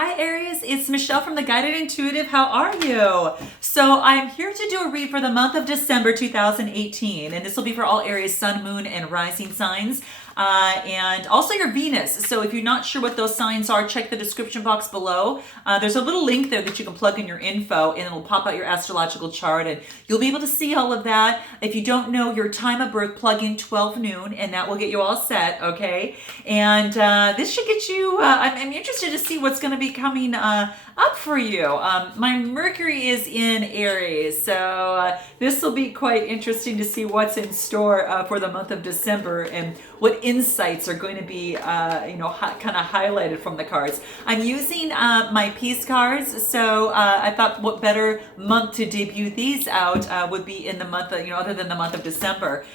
Hi Aries, it's Michelle from the Guided Intuitive. How are you? So I'm here to do a read for the month of December 2018, and this will be for all Aries sun, moon, and rising signs, and also your Venus. So if you're not sure what those signs are, check the description box below. There's a little link there that you can plug in your info, and it'll pop out your astrological chart, and you'll be able to see all of that. If you don't know your time of birth, plug in 12 noon, and that will get you all set, okay? And this should get you, I'm interested to see what's going to be coming up for you. My Mercury is in Aries, so this will be quite interesting to see what's in store for the month of December and what insights are going to be, kind of highlighted from the cards. I'm using my peace cards, so I thought what better month to debut these out would be in the month of, other than the month of December.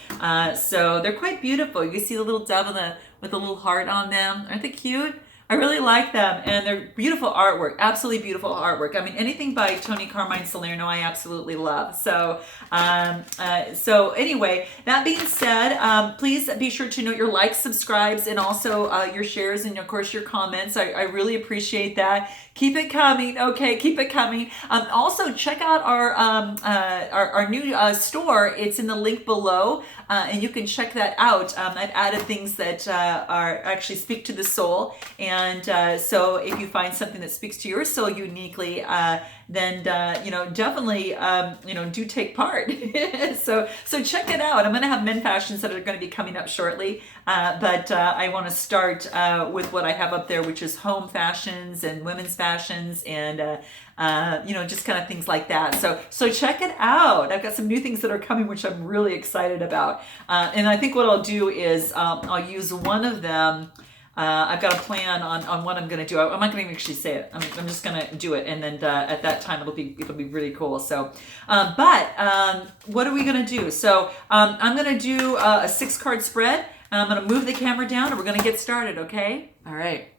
So they're quite beautiful. You can see the little dove with a little heart on them. Aren't they cute? I really like them, and they're beautiful artwork, absolutely beautiful artwork. I mean, anything by Tony Carmine Salerno I absolutely love. So anyway, that being said, please be sure to note your likes, subscribes, and also your shares, and of course your comments. I really appreciate that. Keep it coming, okay? Keep it coming. Also, check out our new store. It's in the link below, and you can check that out. I've added things that are actually speak to the soul, and so if you find something that speaks to your soul uniquely, then definitely do take part. so check it out. I'm going to have men fashions that are going to be coming up shortly, but I want to start with what I have up there, which is home fashions and women's fashions and just kind of things like that. So check it out. I've got some new things that are coming, which I'm really excited about. And I think what I'll do is I'll use one of them. I've got a plan on what I'm going to do. I'm not going to actually say it. I'm just going to do it, and then at that time it'll be really cool. So, but what are we going to do? So I'm going to do a 6-card spread. I'm going to move the camera down, and we're going to get started. Okay? All right.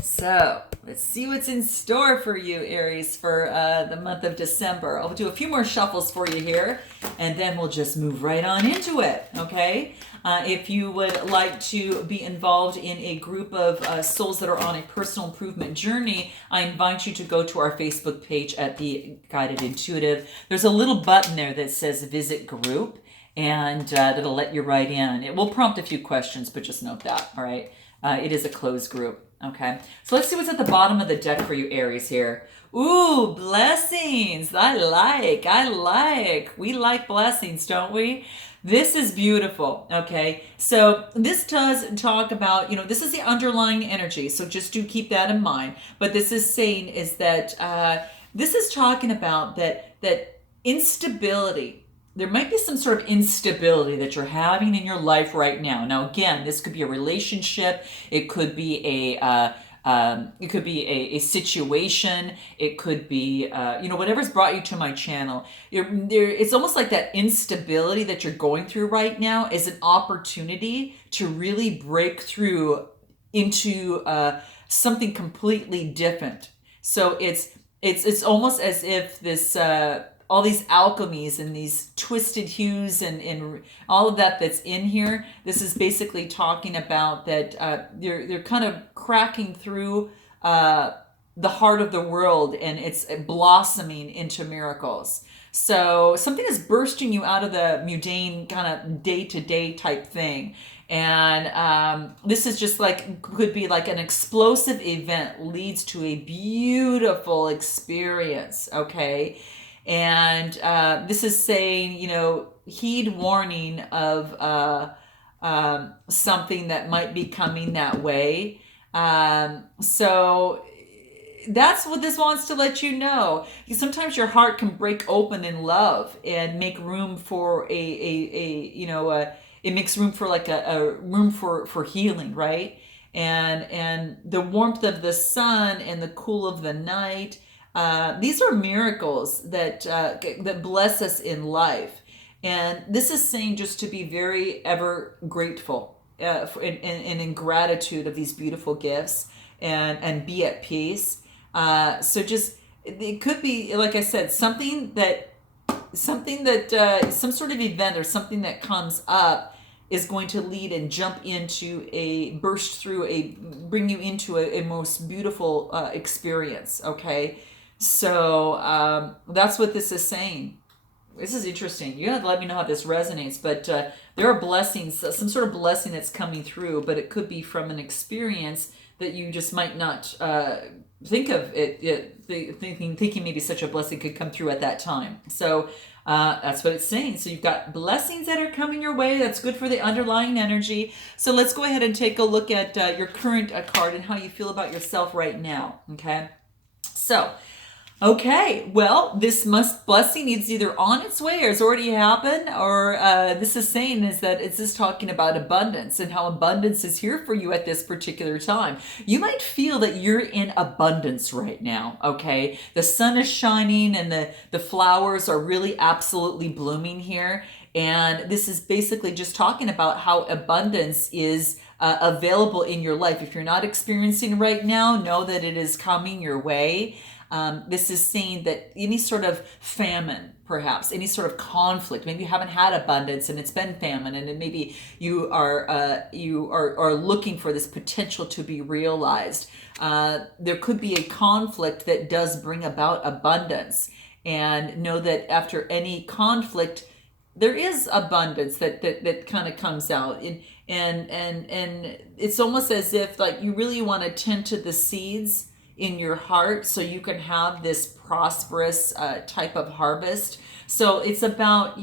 So let's see what's in store for you, Aries, for the month of December. I'll do a few more shuffles for you here, and then we'll just move right on into it, okay? If you would like to be involved in a group of souls that are on a personal improvement journey, I invite you to go to our Facebook page at The Guided Intuitive. There's a little button there that says Visit Group, and that'll let you right in. It will prompt a few questions, but just note that, all right? It is a closed group. Okay, so let's see what's at the bottom of the deck for you, Aries, here. Ooh, blessings. I like. We like blessings, don't we? This is beautiful, okay? So this does talk about, this is the underlying energy, so just do keep that in mind. But this is saying is that, this is talking about that instability. There might be some sort of instability that you're having in your life right now. Now, again, this could be a relationship. It could be a situation. It could be, whatever's brought you to my channel. It's almost like that instability that you're going through right now is an opportunity to really break through into something completely different. So it's almost as if this. All these alchemies and these twisted hues and all of that's in here. This is basically talking about that they're kind of cracking through the heart of the world, and it's blossoming into miracles. So something is bursting you out of the mundane kind of day-to-day type thing. And this is just could be like an explosive event leads to a beautiful experience, okay? And this is saying, heed warning of something that might be coming that way. So that's what this wants to let you know. Sometimes your heart can break open in love and make room for it makes room for a room for healing, right? And the warmth of the sun and the cool of the night. These are miracles that bless us in life. And this is saying just to be very ever grateful and in gratitude of these beautiful gifts and be at peace. So just, it could be, like I said, something that some sort of event or something that comes up is going to lead and jump into bring you into a most beautiful experience. Okay, so that's what this is saying. This is interesting. You're gonna let me know how this resonates, but there are blessings, some sort of blessing that's coming through, but it could be from an experience that you just might not think of thinking maybe such a blessing could come through at that time. So that's what it's saying. So you've got blessings that are coming your way. That's good for the underlying energy. So let's go ahead and take a look at your current card and how you feel about yourself right now. Okay. So, okay, well, this blessing is either on its way or has already happened, or this is saying is that it's just talking about abundance and how abundance is here for you at this particular time. You might feel that you're in abundance right now, okay? The sun is shining and the flowers are really absolutely blooming here. And this is basically just talking about how abundance is available in your life. If you're not experiencing it right now, know that it is coming your way. This is saying that any sort of famine, perhaps, any sort of conflict, maybe you haven't had abundance and it's been famine, and then maybe you are looking for this potential to be realized. There could be a conflict that does bring about abundance, and know that after any conflict, there is abundance that kind of comes out, and it's almost as if like you really want to tend to the seeds in your heart so you can have this prosperous type of harvest. So it's about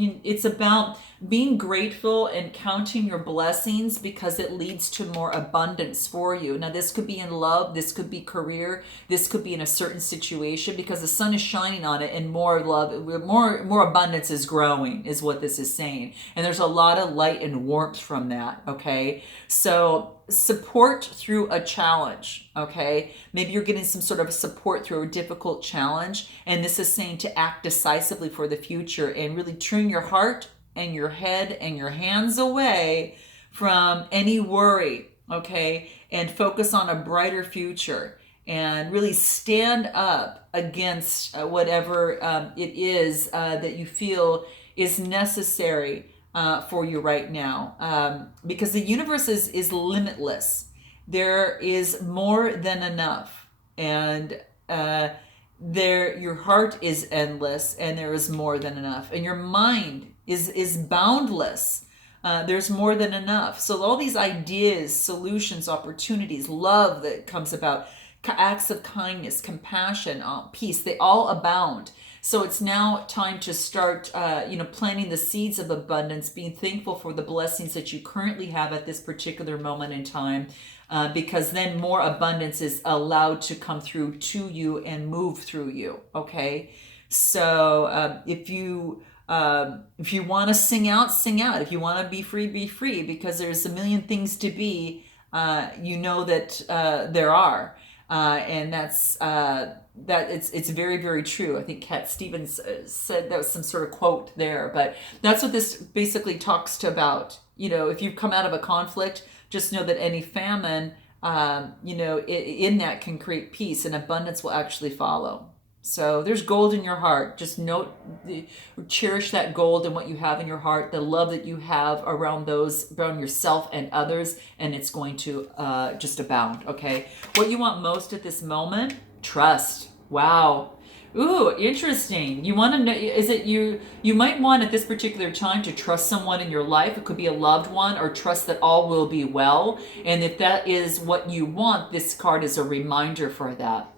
being grateful and counting your blessings, because it leads to more abundance for you. Now this could be in love, this could be career, this could be in a certain situation, because the sun is shining on it and more love, more abundance is growing, is what this is saying. And there's a lot of light and warmth from that. Okay, so support through a challenge. Okay, maybe you're getting some sort of support through a difficult challenge, and this is saying to act decisively for the future and really turn your heart and your head and your hands away from any worry. Okay, and focus on a brighter future and really stand up against whatever it is that you feel is necessary for you right now, because the universe is limitless. There is more than enough, and your heart is endless, and there is more than enough, and your mind is boundless. There's more than enough. So all these ideas, solutions, opportunities, love that comes about, acts of kindness, compassion, peace, they all abound. So it's now time to start, planting the seeds of abundance, being thankful for the blessings that you currently have at this particular moment in time, because then more abundance is allowed to come through to you and move through you. Okay, so if you want to sing out, sing out. If you want to be free, because there's a million things to be. That there are. And that's it's very, very true. I think Cat Stevens said that was some sort of quote there, but that's what this basically talks to about. If you've come out of a conflict, just know that any famine, in that can create peace, and abundance will actually follow. So there's gold in your heart. Just cherish that gold and what you have in your heart, the love that you have around yourself and others, and it's going to just abound. Okay. What you want most at this moment? Trust. Wow. Ooh, interesting. You want to know, is it you might want at this particular time to trust someone in your life. It could be a loved one, or trust that all will be well. And if that is what you want, this card is a reminder for that.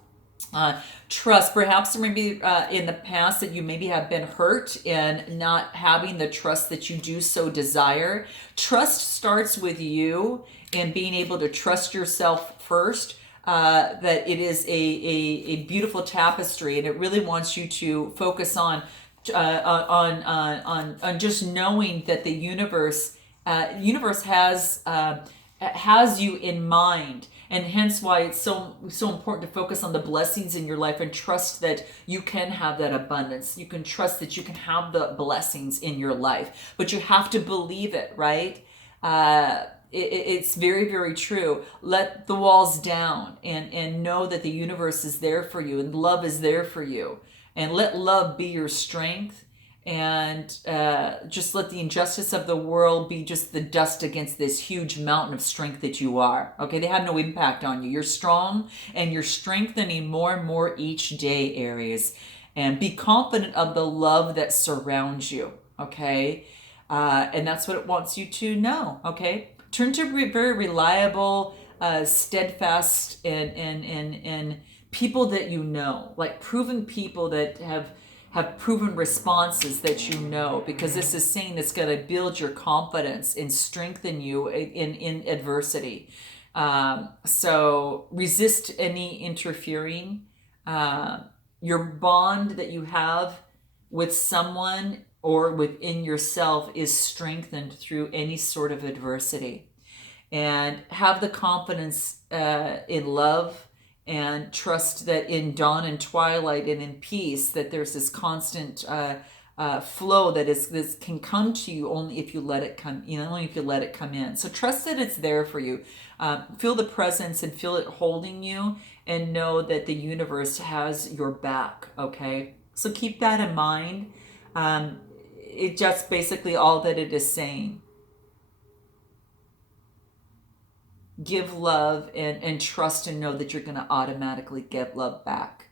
Trust. Perhaps maybe in the past that you maybe have been hurt and not having the trust that you do so desire. Trust starts with you and being able to trust yourself first. That it is a beautiful tapestry, and it really wants you to focus on just knowing that the universe has you in mind. And hence why it's so important to focus on the blessings in your life and trust that you can have that abundance. You can trust that you can have the blessings in your life, but you have to believe it, right? It's very, very true. Let the walls down and know that the universe is there for you and love is there for you. And let love be your strength. and just let the injustice of the world be just the dust against this huge mountain of strength that you are. Okay, they have no impact on you. You're strong, and you're strengthening more and more each day, Aries. And be confident of the love that surrounds you. Okay, and that's what it wants you to know. Okay, turn to very reliable, steadfast, and people that you know, like proven people that have proven responses that you know, because this is saying it's going to build your confidence and strengthen you in adversity. So resist any interfering. Your bond that you have with someone or within yourself is strengthened through any sort of adversity. And have the confidence in love, and trust that in dawn and twilight and in peace that there's this constant flow that is this can come to you only if you let it come, only if you let it come in. So trust that it's there for you. Feel the presence and feel it holding you, and know that the universe has your back. Okay, so keep that in mind. It just basically all that it is saying. Give love and trust, and know that you're going to automatically get love back.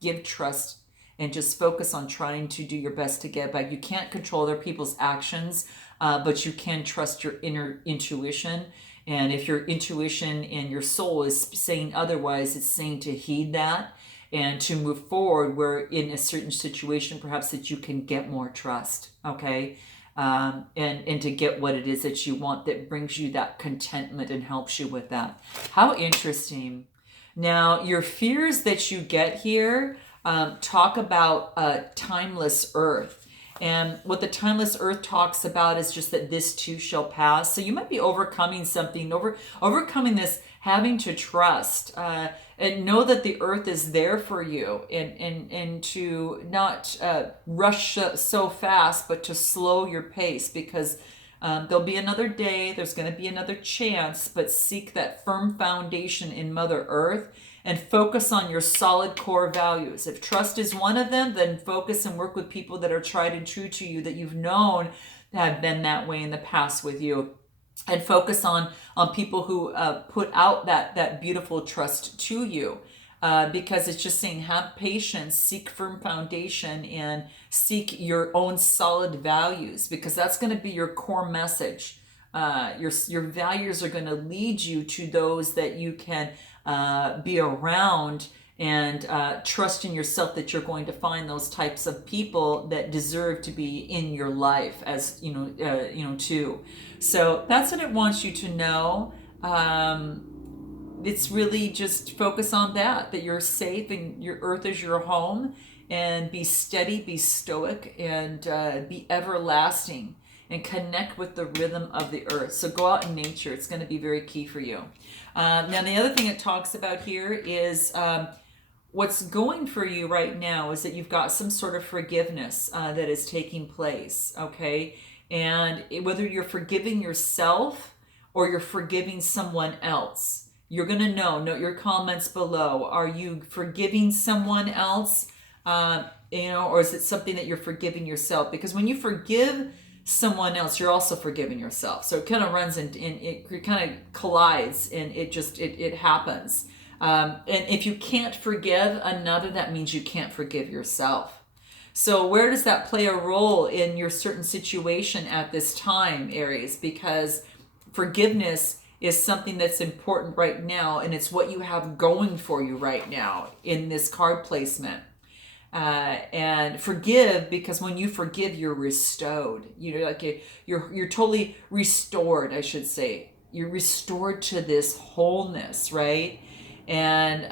Give trust and just focus on trying to do your best to get back. You can't control other people's actions, but you can trust your inner intuition. And if your intuition and your soul is saying otherwise, it's saying to heed that and to move forward where in a certain situation, perhaps that you can get more trust. Okay. And to get what it is that you want, that brings you that contentment and helps you with that. How interesting. Now, your fears that you get here talk about timeless earth. And what the timeless earth talks about is just that this too shall pass. So you might be overcoming something, overcoming this having to trust and know that the earth is there for you, and to not rush so fast, but to slow your pace, because there'll be another day, there's going to be another chance, but seek that firm foundation in Mother Earth and focus on your solid core values. If trust is one of them, then focus and work with people that are tried and true to you, that you've known have been that way in the past with you. And focus on people who put out that beautiful trust to you, because it's just saying have patience, seek firm foundation, and seek your own solid values, because that's going to be your core message. Your values are going to lead you to those that you can be around, and trust in yourself that you're going to find those types of people that deserve to be in your life, as too. So that's what it wants you to know. It's really just focus on that you're safe and your earth is your home, and be steady, be stoic, and be everlasting, and connect with the rhythm of the earth. So go out in nature. It's going to be very key for you. Now, the other thing it talks about here is what's going for you right now is that you've got some sort of forgiveness that is taking place, okay? And whether you're forgiving yourself or you're forgiving someone else, you're going to know. Note your comments below. Are you forgiving someone else, or is it something that you're forgiving yourself? Because when you forgive someone else, you're also forgiving yourself. So it kind of runs and it kind of collides, and it happens. And if you can't forgive another, that means you can't forgive yourself. So where does that play a role in your certain situation at this time, Aries? Because forgiveness is something that's important right now, and it's what you have going for you right now in this card placement. And forgive, because when you forgive, you're restored. You're totally restored, I should say. You're restored to this wholeness, right? And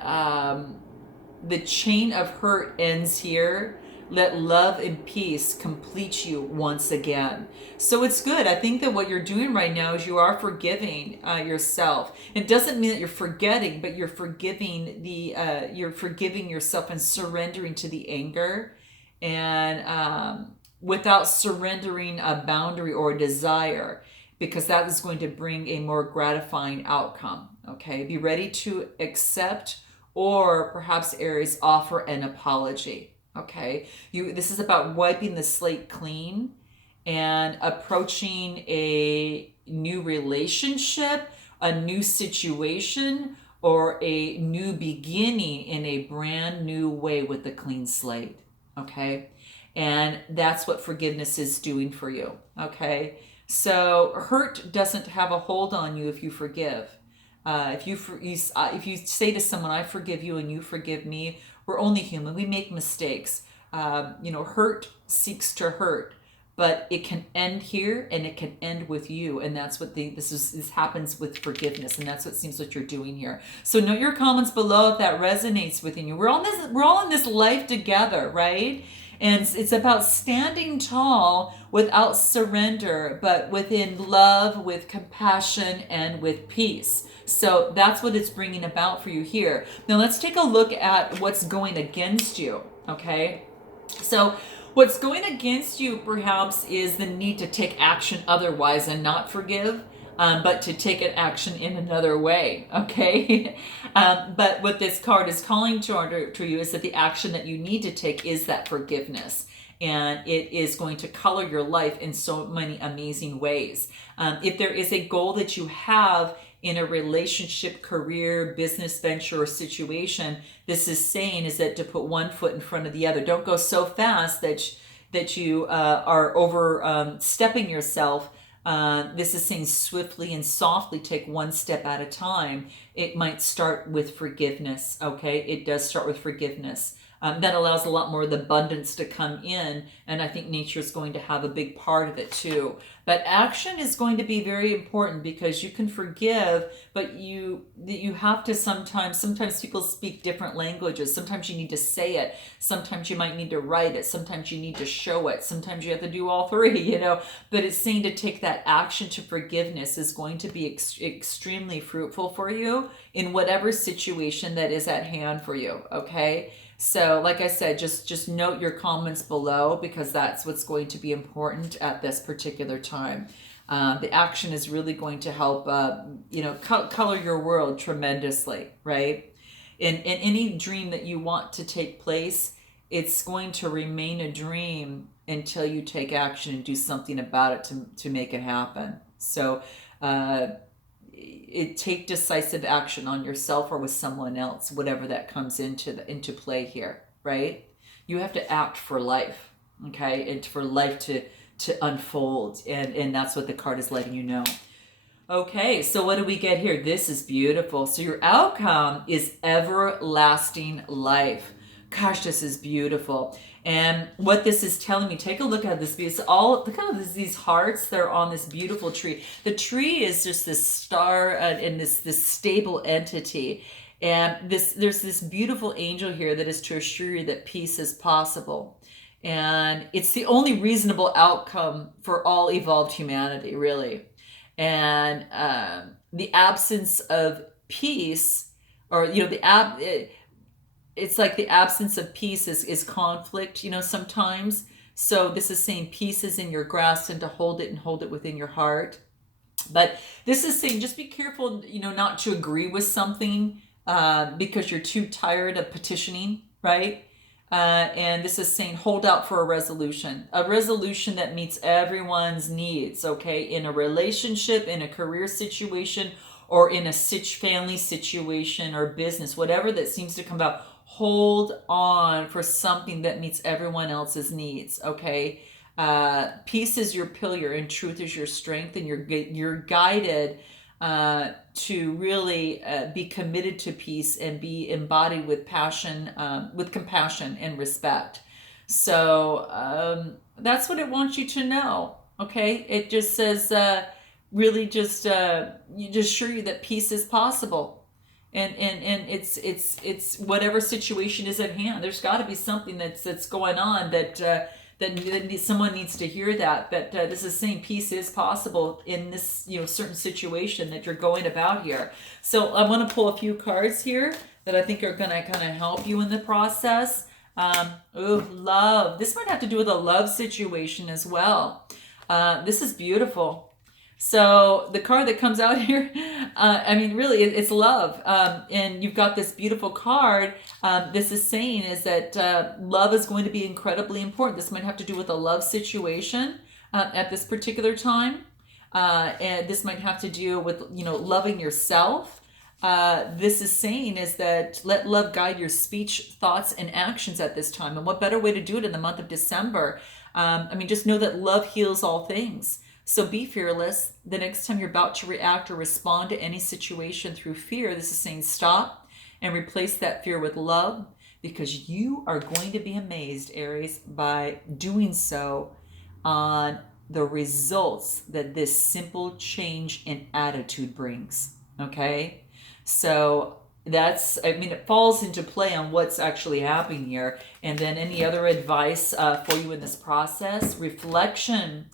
the chain of hurt ends here. Let love and peace complete you once again. So it's good. I think that what you're doing right now is you are forgiving yourself. It doesn't mean that you're forgetting, but you're forgiving you're forgiving yourself and surrendering to the anger, and without surrendering a boundary or a desire, because that is going to bring a more gratifying outcome. Okay, be ready to accept, or perhaps, Aries, offer an apology. Okay, this is about wiping the slate clean and approaching a new relationship, a new situation, or a new beginning in a brand new way with a clean slate. Okay, and that's what forgiveness is doing for you. Okay, so hurt doesn't have a hold on you if you forgive. If you say to someone, "I forgive you," and you forgive me, we're only human. We make mistakes. Hurt seeks to hurt, but it can end here, and it can end with you, and that's what this happens with forgiveness, and that's what seems what you're doing here. So note your comments below if that resonates within you. We're all in this life together, right? And it's about standing tall without surrender, but within love, with compassion, and with peace. So that's what it's bringing about for you here. Now let's take a look at what's going against you, okay? So what's going against you perhaps is the need to take action otherwise and not forgive. But to take an action in another way, okay? But what this card is calling to you is that the action that you need to take is that forgiveness. And it is going to color your life in so many amazing ways. If there is a goal that you have in a relationship, career, business venture, or situation, this is saying is that to put one foot in front of the other. Don't go so fast that you are overstepping yourself. This is saying swiftly and softly take one step at a time. It might start with forgiveness, okay? It does start with forgiveness. That allows a lot more of the abundance to come in, and I think nature is going to have a big part of it too. But action is going to be very important because you can forgive, but you have to sometimes people speak different languages. Sometimes you need to say it. Sometimes you might need to write it. Sometimes you need to show it. Sometimes you have to do all three, But it's saying to take that action to forgiveness is going to be extremely fruitful for you in whatever situation that is at hand for you, okay? So like I said, just note your comments below because that's what's going to be important at this particular time. The action is really going to help, color your world tremendously, right? In any dream that you want to take place, it's going to remain a dream until you take action and do something about it to make it happen. So take decisive action on yourself or with someone else, whatever that comes into play here, right? You have to act for life, okay, and for life to unfold, and that's what the card is letting you know. Okay, so what do we get here? This is beautiful. So your outcome is everlasting life. Gosh, this is beautiful. And what this is telling me, take a look at this. It's all look at these hearts. They're on this beautiful tree. The tree is just this star and this stable entity. And there's this beautiful angel here that is to assure you that peace is possible. And it's the only reasonable outcome for all evolved humanity, really. And the absence of peace, or it's like the absence of peace is conflict, sometimes. So this is saying peace is in your grasp and to hold it within your heart. But this is saying just be careful, not to agree with something because you're too tired of petitioning, right? And this is saying hold out for a resolution that meets everyone's needs, okay? In a relationship, in a career situation, or in a family situation or business, whatever that seems to come about. Hold on for something that meets everyone else's needs, okay? Peace is your pillar and truth is your strength, and you're guided to really be committed to peace and be embodied with passion, with compassion and respect. So that's what it wants you to know, okay? It just says really just assure you that peace is possible. And it's whatever situation is at hand. There's got to be something that's going on that someone needs to hear that. But this is saying peace is possible in this certain situation that you're going about here. So I want to pull a few cards here that I think are going to kind of help you in the process. Love. This might have to do with a love situation as well. This is beautiful. So the card that comes out here, I mean, really, it's love. And you've got this beautiful card. This is saying is that love is going to be incredibly important. This might have to do with a love situation at this particular time. And this might have to do with, loving yourself. This is saying is that let love guide your speech, thoughts, and actions at this time. And what better way to do it in the month of December? I mean, just know that love heals all things. So be fearless. The next time you're about to react or respond to any situation through fear, this is saying stop and replace that fear with love, because you are going to be amazed, Aries, by doing so on the results that this simple change in attitude brings. Okay? So I mean, it falls into play on what's actually happening here. And then any other advice for you in this process? Reflection.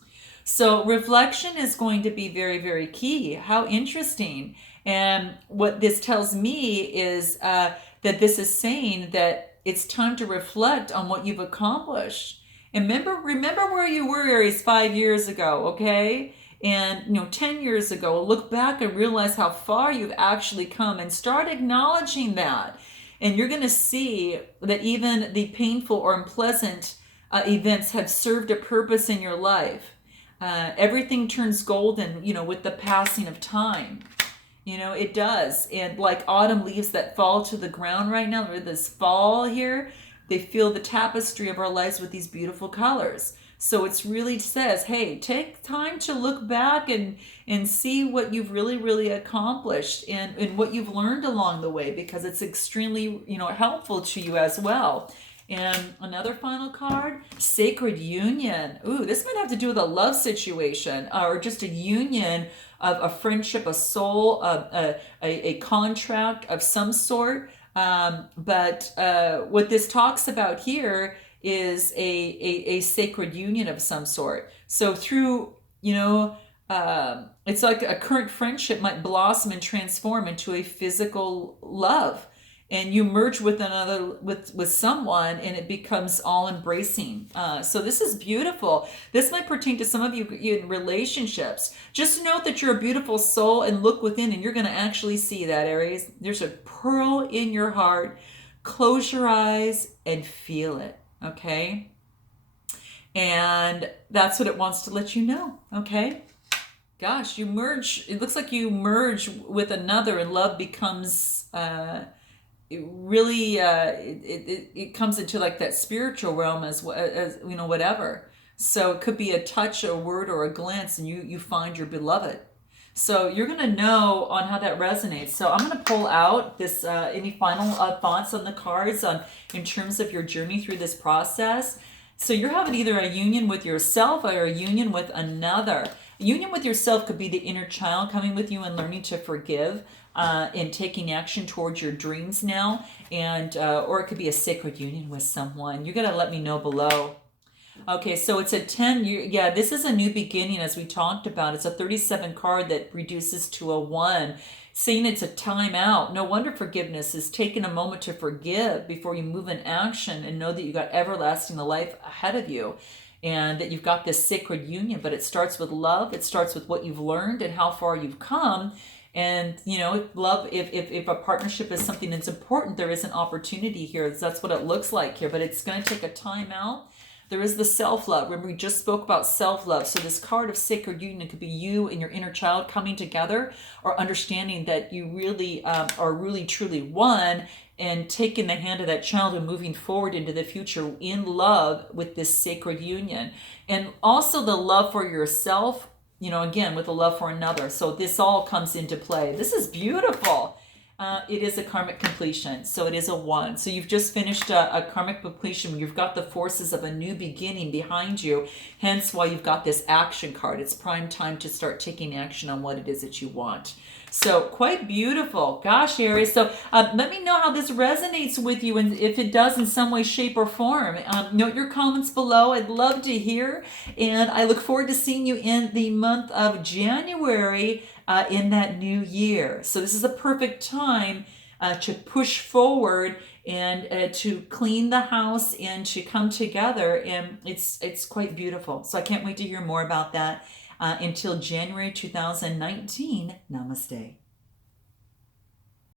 So reflection is going to be very, very key. How interesting. And what this tells me is that this is saying that it's time to reflect on what you've accomplished. And remember where you were, Aries, 5 years ago, okay? And 10 years ago, look back and realize how far you've actually come, and start acknowledging that. And you're going to see that even the painful or unpleasant events have served a purpose in your life. Everything turns golden, with the passing of time. It does. And like autumn leaves that fall to the ground right now, or this fall here, they feel the tapestry of our lives with these beautiful colors. So it's really says, hey, take time to look back and see what you've really, really accomplished, and what you've learned along the way, because it's extremely, helpful to you as well. And another final card, Sacred Union. Ooh, this might have to do with a love situation, or just a union of a friendship, a soul, a contract of some sort. But what this talks about here is a sacred union of some sort. So through, it's like a current friendship might blossom and transform into a physical love. And you merge with with someone, and it becomes all embracing. So this is beautiful. This might pertain to some of you in relationships. Just note that you're a beautiful soul, and look within, and you're going to actually see that, Aries. There's a pearl in your heart. Close your eyes and feel it, okay? And that's what it wants to let you know, okay? Gosh, you merge. It looks like you merge with another, and love becomes... it really it comes into like that spiritual realm as whatever. So it could be a touch, a word, or a glance, and you find your beloved. So you're going to know on how that resonates. So I'm going to pull out this any final thoughts on the cards on in terms of your journey through this process. So you're having either a union with yourself or a union with another. A union with yourself could be the inner child coming with you and learning to forgive, and taking action towards your dreams now, and or it could be a sacred union with someone. You're gonna let me know below. Okay, so it's a 10 year. Yeah, this is a new beginning, as we talked about. It's a 37 card that reduces to a 1, saying it's a time out. No wonder forgiveness is taking a moment to forgive before you move in action, and know that you got everlasting life ahead of you, and that you've got this sacred union. But it starts with love. It starts with what you've learned and how far you've come. And love, if a partnership is something that's important, there is an opportunity here. That's what it looks like here. But it's going to take a time out. There is the self-love. Remember, we just spoke about self-love. So this card of sacred union could be you and your inner child coming together, or understanding that you really are really truly one, and taking the hand of that child and moving forward into the future in love with this sacred union. And also the love for yourself, again, with a love for another. So this all comes into play. This is beautiful. It is a karmic completion. So it is a 1. So you've just finished a karmic completion. You've got the forces of a new beginning behind you. Hence why you've got this action card. It's prime time to start taking action on what it is that you want. So quite beautiful. Gosh, Aries. So let me know how this resonates with you, and if it does in some way, shape, or form. Note your comments below. I'd love to hear. And I look forward to seeing you in the month of January in that new year. So this is a perfect time to push forward and to clean the house and to come together. And it's quite beautiful. So I can't wait to hear more about that. Until January 2019, namaste.